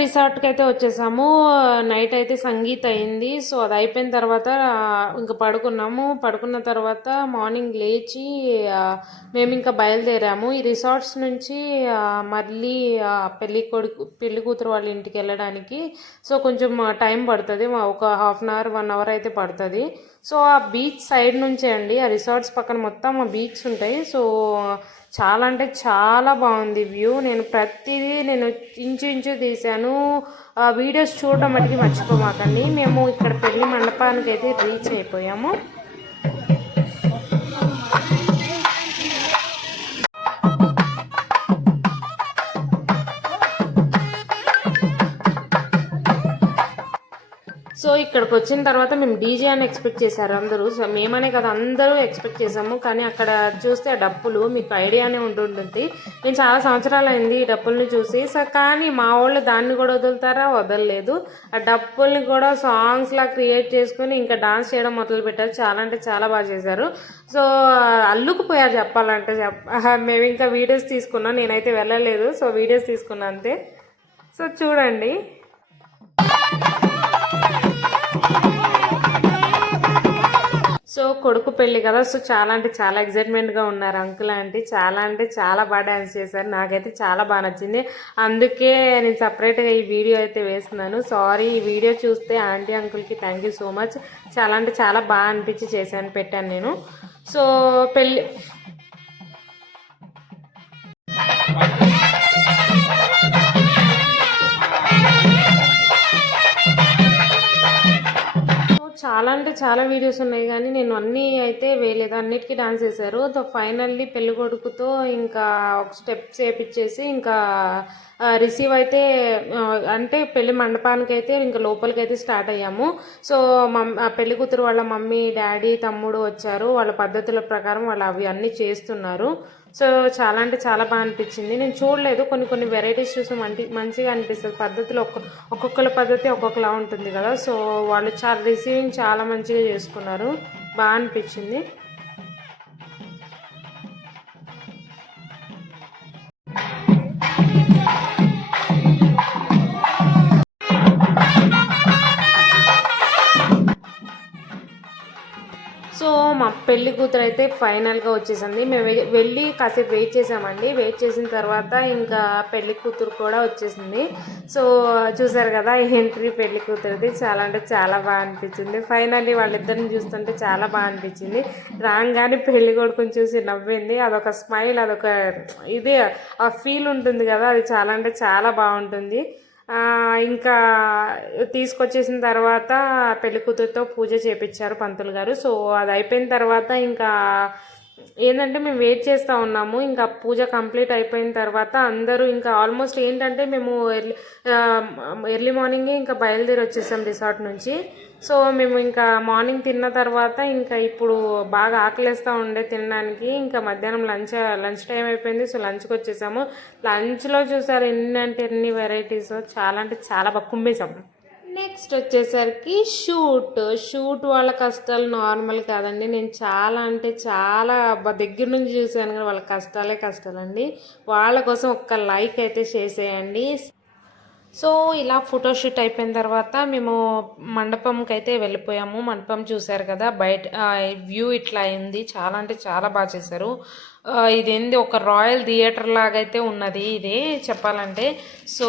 రిసార్ట్కి అయితే వచ్చేసాము. నైట్ అయితే సంగీత్ అయింది. సో అది అయిపోయిన తర్వాత ఇంకా పడుకున్నాము. పడుకున్న తర్వాత మార్నింగ్ లేచి మేము ఇంకా బయలుదేరాము. ఈ రిసార్ట్స్ నుంచి మళ్ళీ పెళ్లి కూతురు వాళ్ళ ఇంటికి వెళ్ళడానికి సో కొంచెం టైం పడుతుంది. ఒక హాఫ్ అన్ అవర్ 1 అవర్ అయితే పడుతుంది. సో ఆ బీచ్ సైడ్ నుంచే అండి, ఆ రిసార్ట్స్ పక్కన మొత్తం ఆ బీచ్ ఉంటాయి. సో చాలా అంటే చాలా బాగుంది వ్యూ. నేను ప్రతిదీ ఇంచు తీశాను. వీడియోస్ చూడడం మటుకి మర్చిపోమాకండి. మేము ఇక్కడ పెళ్లి మండపానికి అయితే రీచ్ అయిపోయాము. సో ఇక్కడికి వచ్చిన తర్వాత మేము డీజే అని ఎక్స్పెక్ట్ చేశారు అందరూ. సో మేమనే కదా, అందరూ ఎక్స్పెక్ట్ చేసాము. కానీ అక్కడ చూస్తే ఆ డప్పులు మీకు ఐడియానే ఉంటుంటుంది. నేను చాలా సంవత్సరాలు అయింది ఈ డప్పుల్ని చూసి. సో కానీ మా వాళ్ళు దాన్ని కూడా వదులుతారా, వదలలేదు. ఆ డప్పుల్ని కూడా సాంగ్స్ లా క్రియేట్ చేసుకుని ఇంకా డాన్స్ చేయడం మొదలు పెట్టారు. చాలా అంటే చాలా బాగా చేశారు. సో అల్లుకుపోయారు చెప్పాలంటే. మేము ఇంకా వీడియోస్ తీసుకున్నాం, నేనైతే వెళ్ళలేదు. సో వీడియోస్ తీసుకున్నా అంతే. సో చూడండి. సో కొడుకు పెళ్ళి కదా, సో చాలా అంటే చాలా ఎక్సైట్మెంట్గా ఉన్నారు అంకుల్ ఆంటీ. చాలా అంటే చాలా బాగా డాన్స్ చేశారు. నాకైతే చాలా బాగా నచ్చింది. అందుకే నేను సపరేట్గా ఈ వీడియో అయితే వేస్తున్నాను. సారీ, ఈ వీడియో చూస్తే ఆంటీ అంకుల్కి థ్యాంక్ యూ సో మచ్. చాలా అంటే చాలా బాగా అనిపించి పెట్టాను నేను. సో పెళ్ళి చాలా అంటే చాలా వీడియోస్ ఉన్నాయి, కానీ నేను అన్నీ అయితే వేయలేదు. అన్నిటికీ డాన్స్ చేశారు. ఫైనల్లీ పెళ్లి కొడుకుతో ఇంకా ఒక స్టెప్స్ వేపించేసి ఇంకా రిసీవ్ అయితే అంటే పెళ్లి మండపానికి అయితే ఇంకా లోపలికి అయితే స్టార్ట్ అయ్యాము. సో పెళ్లి కూతురు వాళ్ళ మమ్మీ, డాడీ, తమ్ముడు వచ్చారు. వాళ్ళ పద్ధతుల ప్రకారం వాళ్ళు అవి అన్నీ చేస్తున్నారు. సో చాలా అంటే చాలా బాగా అనిపించింది. నేను చూడలేదు, కొన్ని వెరైటీస్ చూసి మంచిగా అనిపిస్తుంది. పద్ధతులు ఒక్కొక్కరి పద్ధతి ఒక్కొక్కలా ఉంటుంది కదా. సో వాళ్ళు చాలా రిసీవింగ్ చాలా మంచిగా చేసుకున్నారు. బాగా అనిపించింది. సో మా పెళ్లి కూతురు అయితే ఫైనల్గా వచ్చేసింది. మేము వెళ్ళి కాసేపు వెయిట్ చేసామండి. వెయిట్ చేసిన తర్వాత ఇంకా పెళ్లి కూతురు కూడా వచ్చేసింది. సో చూసారు కదా ఎంట్రీ పెళ్లి కూతురుది. చాలా అంటే చాలా బాగా అనిపించింది. ఫైనల్లీ వాళ్ళిద్దరిని చూస్తుంటే చాలా బాగా అనిపించింది. రాగానే పెళ్లి కొడుకుని చూసి నవ్వింది. అదొక స్మైల్, అదొక ఇది ఆ ఫీల్ ఉంటుంది కదా, అది చాలా అంటే చాలా బాగుంటుంది. ఇంకా తీసుకొచ్చేసిన తర్వాత పెళ్లి కూతురుతో పూజ చేపించారు పంతులు గారు. సో అది అయిపోయిన తర్వాత ఇంకా ఏంటంటే మేము వెయిట్ చేస్తూ ఉన్నాము. ఇంకా పూజ కంప్లీట్ అయిపోయిన తర్వాత అందరూ ఇంకా ఆల్మోస్ట్ ఏంటంటే మేము ఎర్లీ మార్నింగే ఇంకా బయలుదేరి వచ్చేసాం రిసార్ట్ నుంచి. సో మేము ఇంకా మార్నింగ్ తిన్న తర్వాత ఇంకా ఇప్పుడు బాగా ఆకలిస్తూ ఉండే తినడానికి. ఇంకా మధ్యాహ్నం లంచ్ టైం అయిపోయింది. సో లంచ్కి వచ్చేసాము. లంచ్లో చూసారు ఎన్ని అంటే ఎన్ని వెరైటీస్, చాలా అంటే చాలా బాగా కుమ్మేసాము. నెక్స్ట్ వచ్చేసరికి షూట్ వాళ్ళ కష్టాలు నార్మల్ కాదండి. నేను చాలా అంటే చాలా దగ్గర నుంచి చూసాను, కానీ వాళ్ళ కష్టాలండి. వాళ్ళ కోసం ఒక్క లైక్ అయితే చేసేయండి. సో ఇలా ఫోటోషూట్ అయిపోయిన తర్వాత మేము మండపంకి అయితే వెళ్ళిపోయాము. మండపం చూసారు కదా, బయట వ్యూ ఇట్లా అయింది. చాలా అంటే చాలా బాగా చేశారు. ఇదేంది ఒక రాయల్ థియేటర్ లాగైతే ఉన్నది ఇది చెప్పాలంటే. సో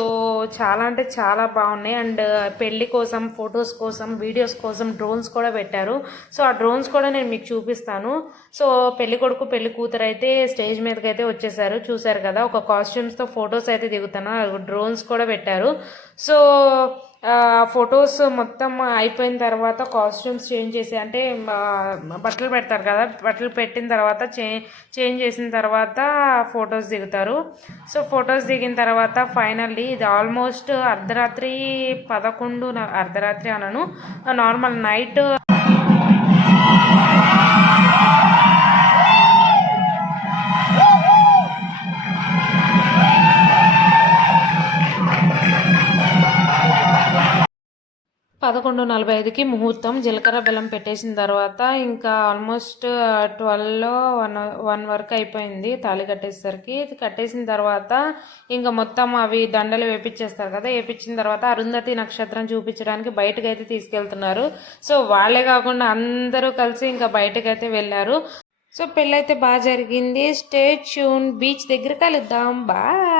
చాలా అంటే చాలా బాగున్నాయి. అండ్ పెళ్లి కోసం, ఫొటోస్ కోసం, వీడియోస్ కోసం డ్రోన్స్ కూడా పెట్టారు. సో ఆ డ్రోన్స్ కూడా నేను మీకు చూపిస్తాను. సో పెళ్లి కొడుకు పెళ్లి కూతురు అయితే స్టేజ్ మీదకి అయితే వచ్చేసారు. చూసారు కదా, ఒక కాస్ట్యూమ్స్తో ఫొటోస్ అయితే దిగుతున్నారు. డ్రోన్స్ కూడా పెట్టారు. సో ఫొటోస్ మొత్తం అయిపోయిన తర్వాత కాస్ట్యూమ్స్ చేంజ్ చేసి, అంటే బట్టలు పెడతారు కదా, బట్టలు పెట్టిన తర్వాత చేంజ్ చేసిన తర్వాత ఫొటోస్ దిగుతారు. సో ఫొటోస్ దిగిన తర్వాత ఫైనల్లీ ఇది ఆల్మోస్ట్ అర్ధరాత్రి 11, అర్ధరాత్రి అనను, నార్మల్ నైట్ 11:45కి ముహూర్తం. జీలకర్ర బెల్లం పెట్టేసిన తర్వాత ఇంకా ఆల్మోస్ట్ 12 1 వరకు అయిపోయింది తాళి కట్టేసరికి. కట్టేసిన తర్వాత ఇంకా మొత్తం అవి దండలు వేపించేస్తారు కదా, వేపించిన తర్వాత అరుంధతి నక్షత్రం చూపించడానికి బయటకైతే తీసుకెళ్తున్నారు. సో వాళ్ళే కాకుండా అందరూ కలిసి ఇంకా బయటకైతే వెళ్ళారు. సో పెళ్ళైతే బాగా జరిగింది. స్టే ట్యూన్, బీచ్ దగ్గర కలుద్దాం. బాయ్.